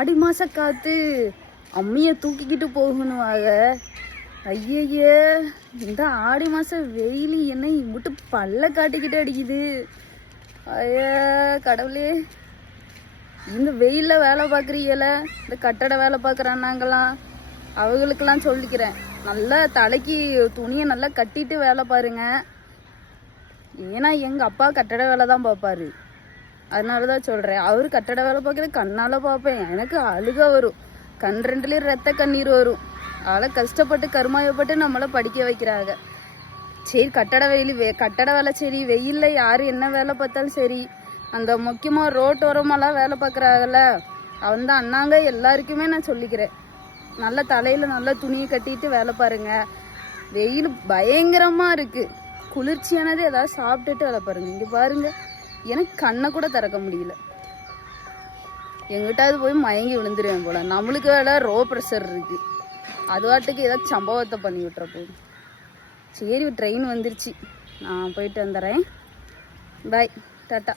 ஆடி மாச காத்து அம்மிய தூக்கிக்கிட்டு போகணுவாங்க. ஐயே, இந்த ஆடி மாசம் வெயில் என்ன இம்புட்டு பல்ல காட்டிக்கிட்டு அடிக்குது. ஐயா கடவுளே, இந்த வெயில்ல வேலை பார்க்குறீங்கள, இந்த கட்டட வேலை பார்க்குறானாங்களாம், அவங்களுக்கெல்லாம் சொல்லிக்கிறேன், நல்லா தலைக்கு துணியை நல்லா கட்டிட்டு வேலை பாருங்க. ஏன்னா எங்கள் அப்பா கட்டட வேலை தான் பார்ப்பாரு, அதனால தான் சொல்கிறேன். அவரு கட்டட வேலை பார்க்குறது கண்ணால் பார்ப்பேன், எனக்கு அழுக வரும், கண் ரெண்டுலேயும் ரத்த கண்ணீர் வரும். அதெல்லாம் கஷ்டப்பட்டு கருமாயப்பட்டு நம்மளை படிக்க வைக்கிறாங்க. சரி கட்டட வேலை சரி, வெயிலில் யார் என்ன வேலை பார்த்தாலும் சரி, அந்த முக்கியமாக ரோட்டோரமெல்லாம் வேலை பார்க்குறாங்கல்ல, அந்த அண்ணாங்க எல்லாருக்குமே நான் சொல்லிக்கிறேன், நல்லா தலையில் நல்லா துணியை கட்டிட்டு வேலை பாருங்க. வெயில் பயங்கரமாக இருக்குது, குளிர்ச்சியானது ஏதாவது சாப்பிட்டுட்டு வேலை பாருங்க. இங்கே பாருங்க, எனக்கு கண்ணை கூட திறக்க முடியல, எங்கிட்டாவது போய் மயங்கி விழுந்துருவேன் போல. நம்மளுக்கு வேலை ரோ ப்ரெஷர் இருக்குது, அதுவாட்டுக்கு ஏதாவது சம்பவத்தை பண்ணி விட்டுற போகுது. சரி ட்ரெயின் வந்துருச்சு, நான் போயிட்டு வந்துடுறேன். பாய், டாட்டா.